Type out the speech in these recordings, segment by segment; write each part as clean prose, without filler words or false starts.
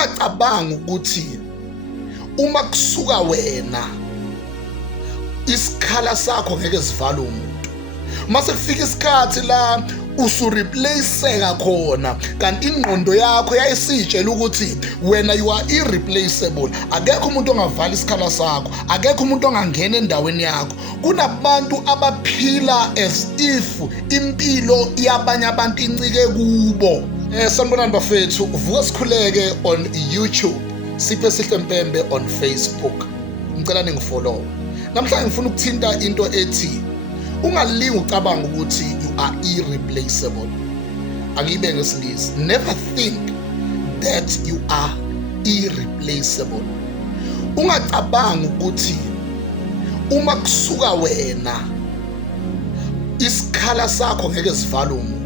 ungacabanga ukuthi uma kusuka wena isikhala sakho ngeke sivalwe umuntu. Mase kufika isikhathi la usureplaceeka khona kanti ingqondo yakho yayisitshela ukuthi wena you are irreplaceable, akekho umuntu ongavala isikhala sakho, akekho umuntu ongangena endaweni yakho. Kunabantu abaphila as if impilo yabanye abantu incike kubo. Sanibonani bafethu, vuka sikhuleke on YouTube, siphe sihle mpembe on Facebook. Ngicela ningifollow. Namhlanje ngifuna ukuthinta into ethi ungalingi ucabanga ukuthi you are irreplaceable. Angiyibe ngesingisi, never think that you are irreplaceable. Ungacabanga ukuthi uma kusuka wena isikhala sakho ngeke sivalwe umuntu.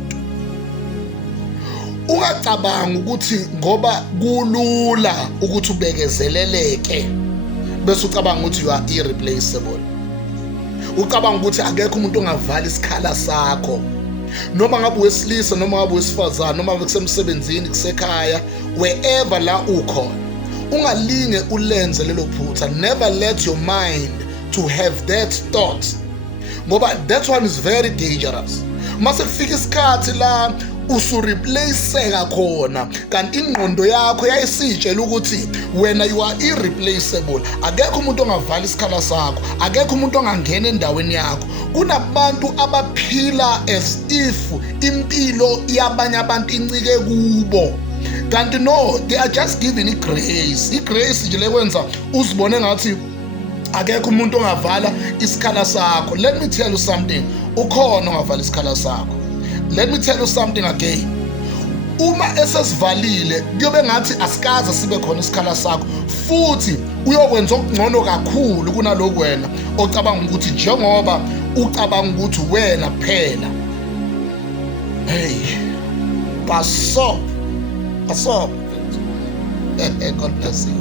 Ungacabanga ukuthi ngoba kulula ukuthi ubekezeleleke bese ucabanga ukuthi you are irreplaceable. Ucabanga ukuthi akekho umuntu ongavala isikhala sakho, noma ngabe wesilisa noma ngabe wesifazane noma kusemsebenzini kusekhaya, wherever la ukhona. Ungalinge ulenze lelo phutha. Never let your mind to have that thought, ngoba that one is very dangerous. Mase kufika isikhathi la usureplaceeka khona kanti ingqondo yakho yayisitshela ukuthi wena you are irreplaceable, akekho umuntu ongavala isikhala sakho, akekho umuntu ongangena endaweni yakho. Kunabantu abaphila as if impilo yabanye abantu incike kubo, kanti no, they are just given igrace. Igrace nje lekwenza uzibone ngathi akekho umuntu ongavala isikhala sakho. Let me tell you something, ukhona ongavala isikhala sakho. Let me tell you something again. Uma esesivalile kuyobe ngathi asikaze sibe khona isikhala sakho, futhi uyokwenza okungcono kakhulu kunalokho wena ocabanga ukuthi njengoba ucabanga ukuthi wena kuphela. Hey, baso. God bless you.